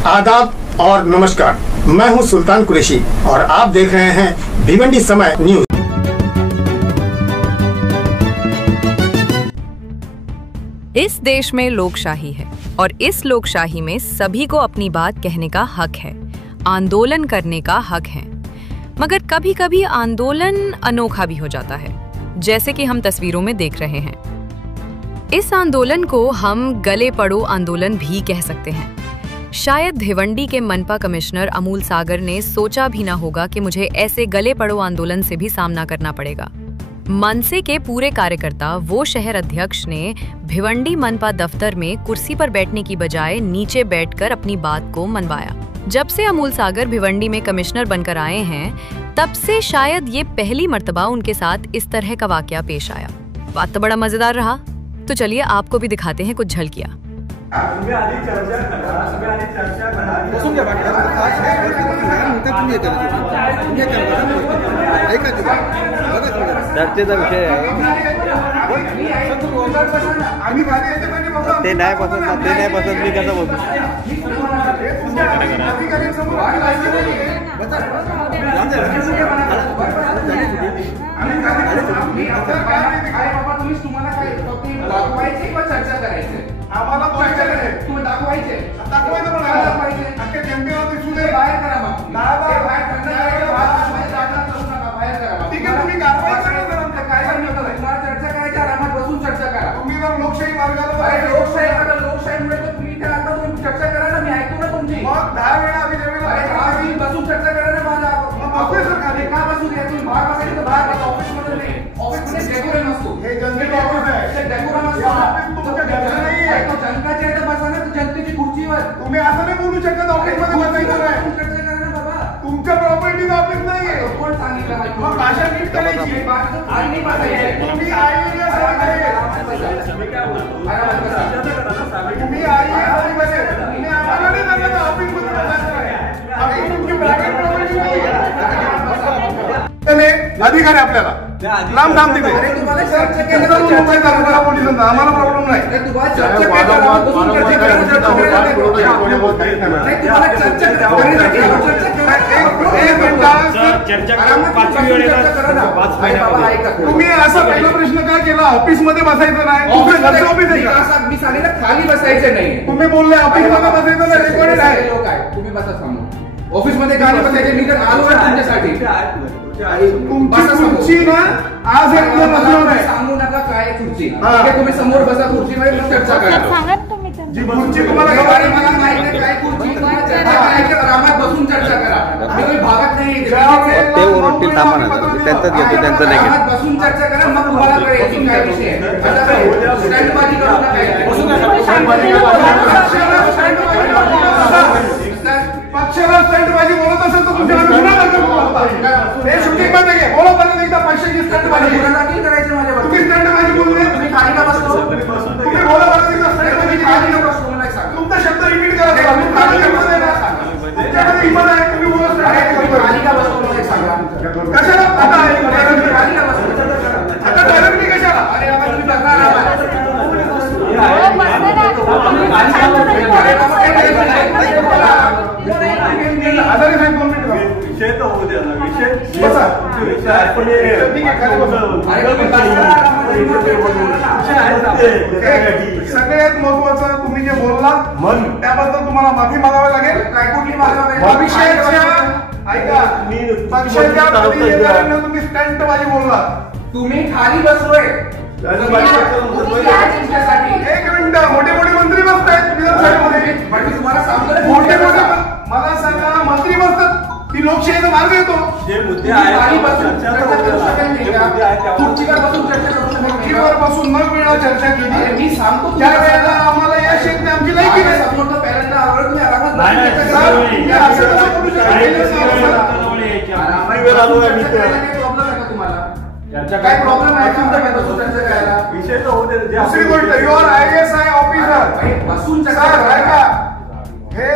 आदाब और नमस्कार, मैं हूं सुल्तान कुरैशी और आप देख रहे हैं भिवंडी समय न्यूज। इस देश में लोकशाही है और इस लोकशाही में सभी को अपनी बात कहने का हक है, आंदोलन करने का हक है। मगर कभी कभी आंदोलन अनोखा भी हो जाता है, जैसे कि हम तस्वीरों में देख रहे हैं। इस आंदोलन को हम गले पड़ो आंदोलन भी कह सकते हैं। शायद भिवंडी के मनपा कमिश्नर अमूल सागर ने सोचा भी ना होगा कि मुझे ऐसे गले पड़ो आंदोलन से भी सामना करना पड़ेगा। मनसे के पूरे कार्यकर्ता वो शहर अध्यक्ष ने भिवंडी मनपा दफ्तर में कुर्सी पर बैठने की बजाय नीचे बैठकर अपनी बात को मनवाया। जब से अमूल सागर भिवंडी में कमिश्नर बनकर आए हैं, तब से शायद ये पहली मर्तबा उनके साथ इस तरह का वाकया पेश आया। बात तो बड़ा मजेदार रहा, तो चलिए आपको भी दिखाते हैं कुछ झलकियां। चर्चेचा विषय आहे, ते नाही पसंत मी कसं बोलतो। आम्हाला तुम्ही दाखवायचे बाहेर करा, मग बाहेर ठीक आहे, तुम्ही चर्चा करायच्या आरामात बसून चर्चा करा। तुम्ही जर लोकशाही मार्गाला लोकशाहीमुळे तर तुम्ही इथे आता तुम्ही चर्चा करा ना, मी ऐकतो ना तुमची। मग 10 वेळा आम्ही बसून चर्चा करा ना माझा ऑफिसर खाली का बसून या, तुम्ही बाहेर बसायचं तर बाहेर बसा, ऑफिसमध्ये नाही। ऑफिसमध्ये डेकोरेशन असतो, हे जनतेची ऑफिस आहे, डेकोरेशन असतो तुमच्या घरचं नाही आहे, तो जनताची आहे तर बसा ना जनतेची खुर्चीवर। तुम्ही असं नाही बोलू शकत, ऑफिसमध्ये बसायचं नाही, चर्चा करा ना बाबा, तुमच्या प्रॉपर्टीचा ऑफिस नाहीये। कोण सांगितलं? मग भाषा नीट करायची, आई नाही बसायची, तुम्ही आई तुम्ही आई आणि बसेल, तुम्ही आम्हाला नाही सांगत ऑफिसमध्ये बसायचं आहे, तुमची प्रायव्हेट प्रॉपर्टी नाही अधिकार आहे आपल्याला। लांब थांब तिथे, तुम्हाला चर्चा केलं पोलिसांचा आम्हाला प्रॉब्लेम नाही, तुम्हाला चर्चा तुम्ही असा पहिला प्रश्न काय केला, ऑफिस मध्ये बसायचं नाही, ऑफिस आहे मी सांगितलं खाली बसायचं नाही, तुम्ही बोलले ऑफिस मध्ये बसायचं नाही, रेकॉर्डेड आहे। लोक आहे, तुम्ही बसा समोर, ऑफिस मध्ये खाली बसायचे, मी तर आलो ना तुमच्यासाठी। तुमची खुर्ची ना आज सांगू नका काय खुर्ची, तुम्ही समोर बसा खुर्चीमध्ये चर्चा करा। जी खुर्ची तुम्हाला मला माहिती आहे काय खुर्ची, आरामात बसून चर्चा करा, मी भागात नाही ते ओरडतील तापमान त्यांचं घेतो, त्यांचं नाही घेत, बसून चर्चा करा, मग तुम्हाला कळेल काय विषय आहे। स्टँडबाजी करू पक्षाला स्टँडबाजी बोलत असेल तर तुमच्या हे शूटिंग मध्ये घे, बोला परत एकदा पैशाची स्टँडबाजी करायची माझ्यावर, तुम्ही स्टँडबाजी बोलले, तुम्ही खाली का बसतो, तुम्ही बोला परत एकदा स्टँडबाजी खाली का बसतो, मला सांगा तुमचा शब्द रिपीट करा, तुमच्याकडे हिंमत आहे, तुम्ही बोला खाली का बसतो, मला सांगा कशाला आता खाली का बसतो, आता डायरेक्टली कशाला, अरे आवाज तुम्ही बघणार आजारी साहेब 2 मिनिट विषय तर होऊ द्या ना, विषय सगळ्यात महत्वाचं तुम्ही जे बोलला त्याबद्दल तुम्हाला माफी मागावी लागेल। भविष्याच्या ऐका, पक्षाच्या प्रतिनिधींना तुम्ही स्टंटबाजी बोलला, तुम्ही खाली बसलोय, एक मिनिट, मोठे मोठे मंत्री बसतायत विधानसभेमध्ये, तुम्हाला सांगतो मोठे मोठे, मला सांगा मंत्री बसतात, ती लोकशाहीचा मार्ग येतो। जे मुद्दे खुर्चीवर बसून मग वेळा चर्चा केली, मी सांगतो त्या वेळेला आम्हाला यश येत नाही, आमची लायकी नाही, पहिल्यांदा आवड तुम्ही आरामात काय प्रॉब्लेम आहे चर्चा करायला, विषय तर होते। दुसरी गोष्ट, युअर IAS ऑफिसर बसून चर्चा, हे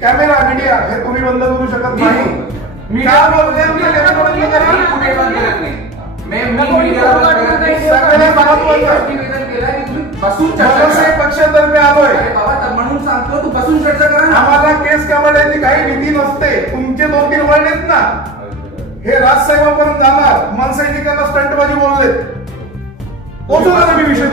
कॅमेरा मीडिया हे तुम्ही बंद करू शकत नाही, मीडिया बोलते पक्षातर्फे आलोय, म्हणून सांगतो तू बसून चर्चा करा, आम्हाला मध्ये काही भीती नसते. तुमचे 2-3 वळलेत ना, हे राजसाहेबांपर्यंत जाणार. मनसैनिकांना स्टंटबाजी बोलले. पोहोचवणार मी विषय.